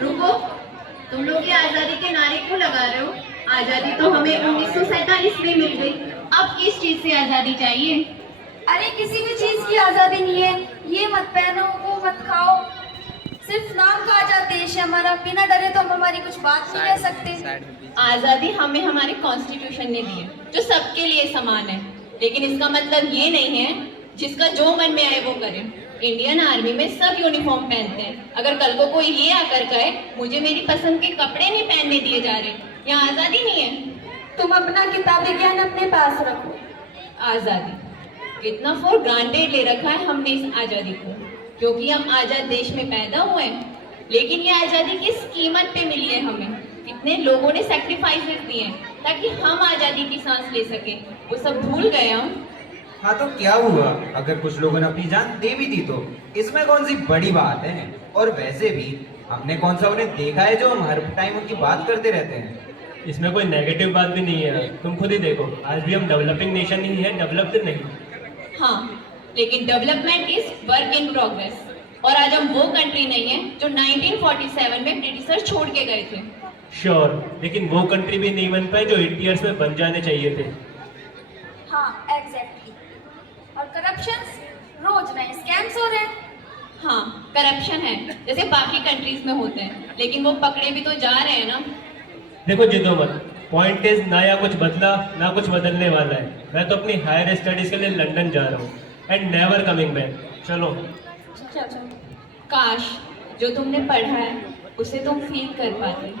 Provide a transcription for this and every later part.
रुको, तुम लोग ये आजादी के नारे क्यों लगा रहे हो? आजादी तो हमें 1947 में मिल गई। अब किस चीज से आजादी चाहिए? अरे किसी भी चीज की आजादी नहीं है। ये मत पहनो, वो मत खाओ, सिर्फ नाम का आजाद देश है हमारा। बिना डरे तो हम हमारी कुछ बात नहीं कह सकते। आजादी हमें हमारे कॉन्स्टिट्यूशन ने दी है, जो सबके लिए समान है। लेकिन इसका मतलब ये नहीं है जिसका जो मन में आए वो करे। इंडियन आर्मी में सब यूनिफॉर्म पहनते हैं। अगर कल को कोई ये आकर कहे मुझे मेरी पसंद के कपड़े नहीं पहनने दिए जा रहे, यहाँ आजादी नहीं है। तुम अपना किताबी ज्ञान अपने पास रखो। आजादी कितना फॉर ग्रांटेड ले रखा है हमने इस आजादी को, क्योंकि हम आजाद देश में पैदा हुए हैं। लेकिन ये आजादी किस कीमत पे मिली है हमें? कितने लोगों ने सैक्रिफाइसेस दिए हैं ताकि हम आजादी की सांस ले सके, वो सब भूल गए हम। हाँ तो क्या हुआ अगर कुछ लोगों ने अपनी जान दे भी दी तो? इसमें कौन सी बड़ी बात है? और वैसे भी हमने कौन सा उन्हें देखा है जो हम हर टाइम उनकी बात करते रहते हैं? इसमें कोई नेगेटिव बात भी नहीं है। तुम खुद ही देखो, आज भी हम डेवलपिंग नेशन ही है, डेवलप्ड नहीं। हाँ, लेकिन development is work in progress. और आज हम वो कंट्री नहीं है जो 1947 में ब्रिटिशर छोड़ के गए थे। श्योर, लेकिन वो कंट्री भी नहीं बन पाए जो 80 ईयर्स में बन जाने चाहिए थे। हाँ एग्जैक्टली। और करप्शंस, रोज नए स्कैम्स हो रहे हैं। हाँ, करप्शन है जैसे बाकी कंट्रीज में होते हैं, लेकिन वो पकड़े भी तो जा रहे हैं ना। देखो जिदो मत, पॉइंट इज ना या कुछ बदला ना कुछ बदलने वाला है। मैं तो अपनी हायर स्टडीज के लिए लंदन जा रहा हूँ एंड नेवर कमिंग बैक। चलो। चलो। काश जो तुमने पढ़ा है उसे तुम फील कर पाते।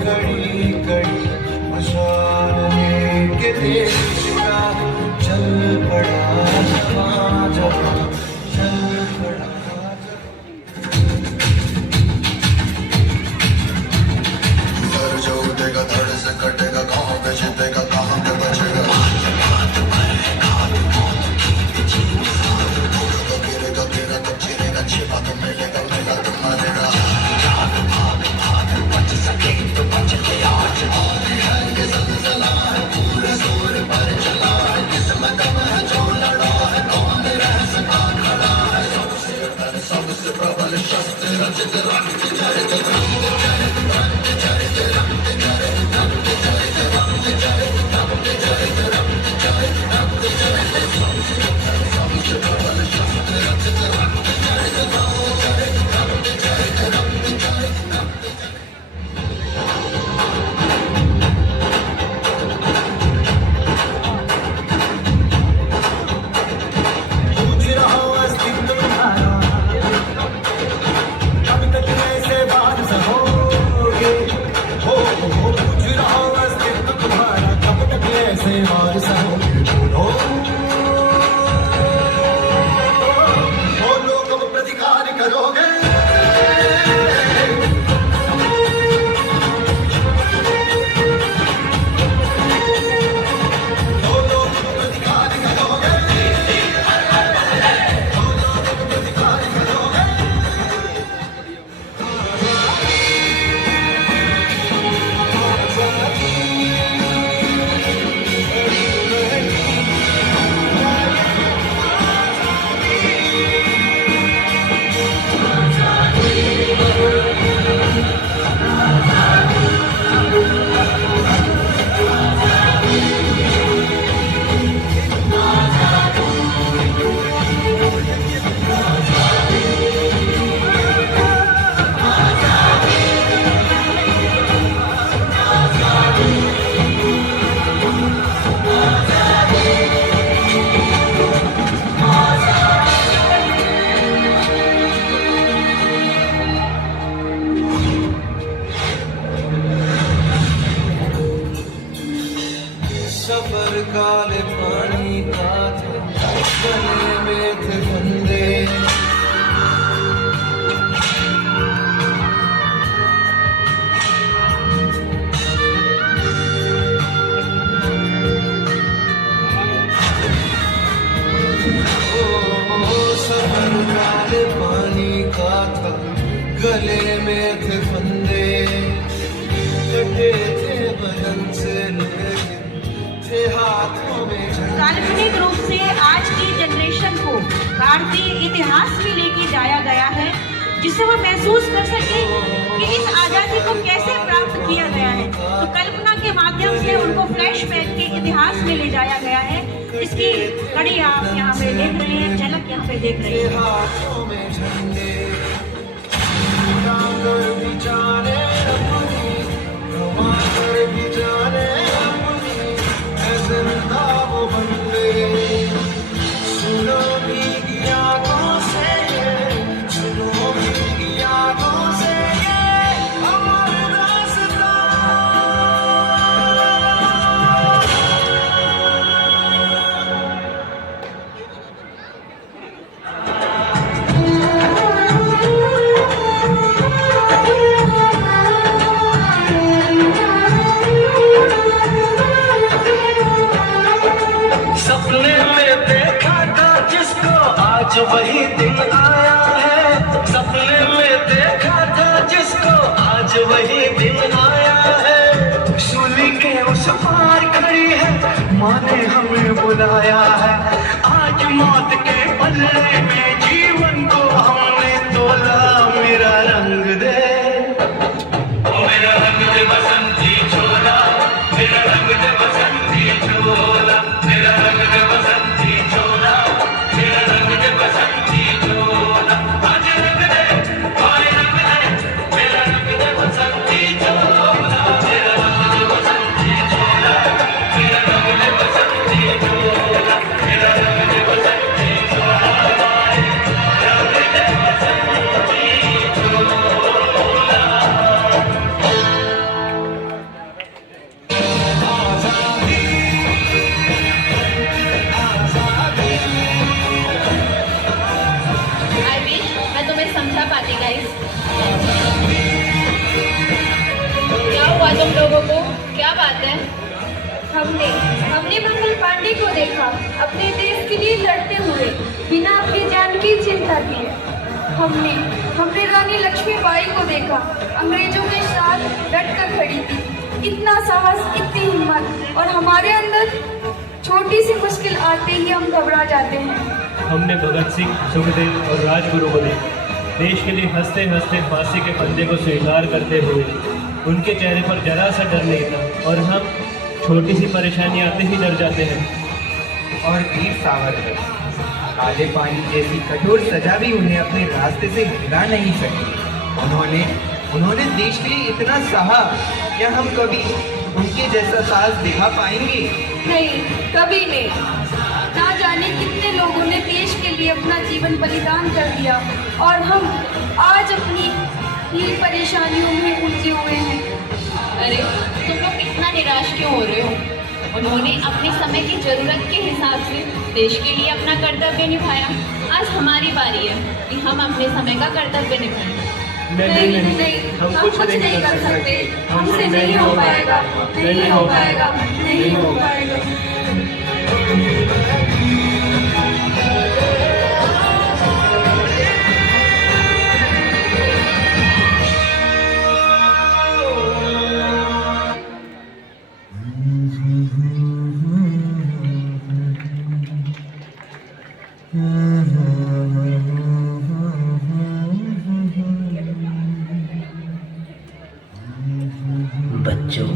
कड़ी कड़ी मशाल में लगे थे बदन से लेकिन थे हाथों में झंडे। काल्पनिक रूप से आज की जनरेशन को भारतीय इतिहास में लेके जाया गया है, जिससे वो महसूस कर सके कि इस आज़ादी को कैसे प्राप्त किया गया है। तो कल्पना के माध्यम से उनको फ्लैशबैक के इतिहास में ले जाया गया है, इसकी कड़ी आप यहाँ पे देख रहे हैं, झलक यहाँ पे देख रहे हैं। हाथों में झंडे उड़ाकर भी जाने अपनी, कमाकर भी जाने अपनी, ऐसे जिंदा वो बंदे। सुनो भीगी आंखों से ये, सुनो भीगी आंखों से ये हमारे रास्ता। सपने में देखा था जिसको आज वही दिन आया है। सपने में देखा था जिसको आज वही दिन आया है। सूली के उस पार खड़ी है, माँ ने हमें बुलाया है। आज मौत के पल्ले में जीवन को हमने तोला। मेरा रंग दे, मेरा रंग दे बसंती चोला, मेरा रंग दे बसंती चोला, मेरा रंग दे बसंती चोला, मेरा रंग दे बसंती चोला। आज रंग दे, कोई रंग दे, मेरा रंग दे बसंती चोला, मेरा रंग दे बसंती चोला, मेरा रंग दे बसंती चोला, मेरा रंग दे बसंती चोला, रंग दे बसंती चोला। आई विश मैं तुम्हें समझा पाती गाइस। क्या हुआ तुम लोगों को, क्या बात है? हमने मंगल पांडे को देखा अपने देश के लिए लड़ते हुए, बिना अपनी जान की चिंता किए। हमने रानी लक्ष्मीबाई को देखा, अंग्रेजों के साथ डटकर खड़ी थी। इतना साहस, इतनी हिम्मत, और हमारे अंदर छोटी सी मुश्किल आते ही हम घबरा जाते हैं। हमने भगत सिंह, सुखदेव और राजगुरु को देखा, देश के लिए हंसते हंसते फांसी के फंदे को स्वीकार करते हुए। उनके चेहरे पर जरा सा डर नहीं था, और हम छोटी सी परेशानी आते ही डर जाते हैं। और वीर सावरकर, काले पानी जैसी कठोर सजा भी उन्हें अपने रास्ते से हिला नहीं सकी। उन्होंने देश के लिए इतना सहा, क्या हम कभी उनके जैसा साहस दिखा पाएंगे? नहीं, कभी नहीं। ना जाने कितने लोगों ने देश के लिए अपना जीवन बलिदान कर दिया, और हम आज अपनी ही परेशानियों में उलझे हुए हैं। अरे तुम लोग इतना निराश क्यों हो रहे हो? उन्होंने अपने समय की जरूरत के हिसाब से देश के लिए अपना कर्तव्य निभाया। आज हमारी बारी है कि हम अपने समय का कर्तव्य निभाएं। नहीं, हम कुछ नहीं कर सकते। हमसे नहीं हो पाएगा, नहीं हो पाएगा, नहीं हो पाएगा। बच्चों,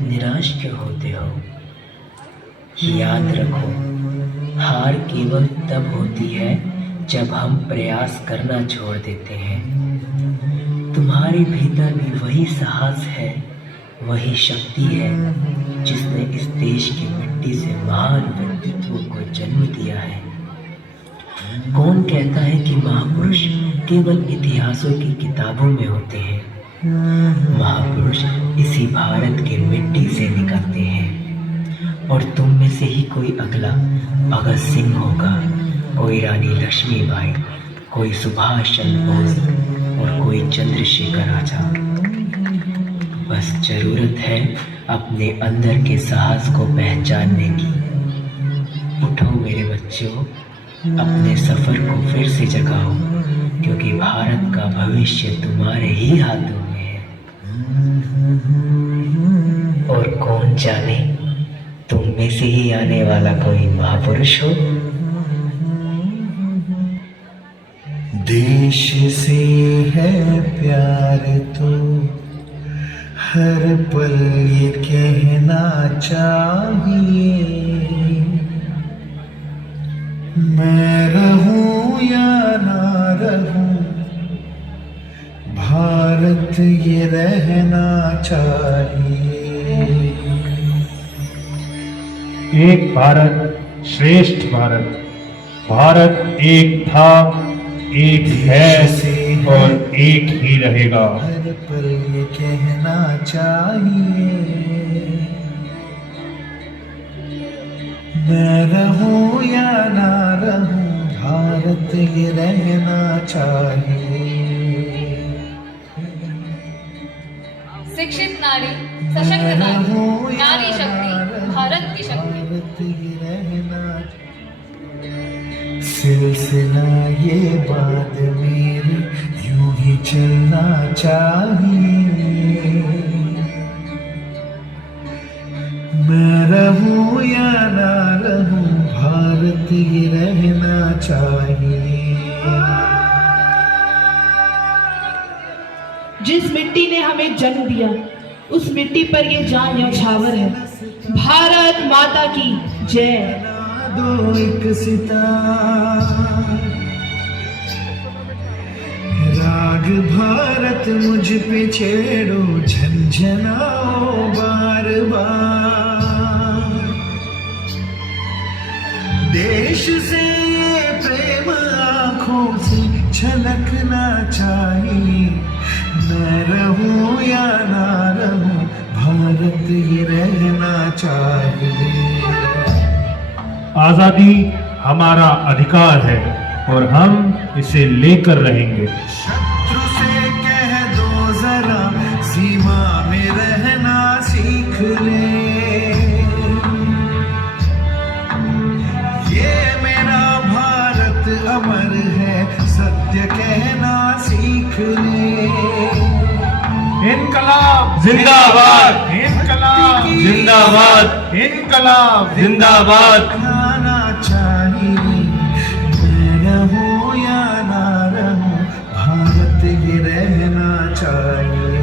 निराश क्यों होते हो? याद रखो, हार केवल तब होती है जब हम प्रयास करना छोड़ देते हैं। तुम्हारे भीतर भी वही साहस है, वही शक्ति है जिसने इस देश की मिट्टी से महान व्यक्तित्वों को जन्म दिया है। कौन कहता है कि महापुरुष केवल इतिहासों की किताबों में होते हैं? महापुरुष इसी भारत की मिट्टी से निकलते हैं, और तुम में से ही कोई अगला भगत सिंह होगा, कोई रानी लक्ष्मीबाई, कोई सुभाष चंद्र बोस और कोई चंद्रशेखर आजाद। बस जरूरत है अपने अंदर के साहस को पहचानने की। उठो मेरे बच्चों, अपने सफर को फिर से जगाओ, क्योंकि भारत का भविष्य तुम्हारे ही हाथों में है। जाने तुम में से ही आने वाला कोई महापुरुष हो। देश से है प्यार तो हर पल ये कहना चाहिए, मैं रहूं या ना रहूं भारत ये रहना चाहिए। एक भारत श्रेष्ठ भारत, भारत एक था, एक है और एक ही रहेगा। हर पल ये कहना चाहिए, मैं रहूं या ना रहूं भारत ये रहना चाहिए। शिक्षित नारी, सशक्त नारी, नारी शक्ति, भारत की शक्ति। भारत ये रहना सिलसिला ये बात मेरी यूं ही चलना चाहिए, मैं रहूं या ना रहूं भारत ये रहना चाहिए। जिस मिट्टी ने हमें जन्म दिया उस मिट्टी पर ये जान न्यौछावर है। भारत माता की जय। दो एक सितार राग भारत मुझ पे छेड़ो, झंझनाओ बार बार। देश से ये प्रेम आंखों से छलकना चाहिए, मैं रहूं या ना रहूं भारत ये रहना चाहिए। आजादी हमारा अधिकार है और हम इसे लेकर रहेंगे। शत्रु से कह दो जरा सीमा में रहना सीख ले, ये मेरा भारत अमर है सत्य कहना सीख ले। इनकलाब जिंदाबाद, इनकलाब जिंदाबाद, इनकलाब जिंदाबाद। खाना चाहिए, मैं रहूं या ना रहूं भारत ये रहना चाहिए,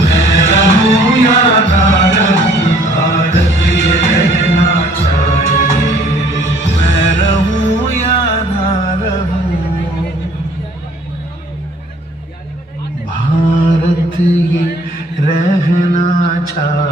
मैं रहूं या ना रहूं भारत ये रहना चाहिए, मैं रहूं या ना रहूं भारत ये रहना चाहिए।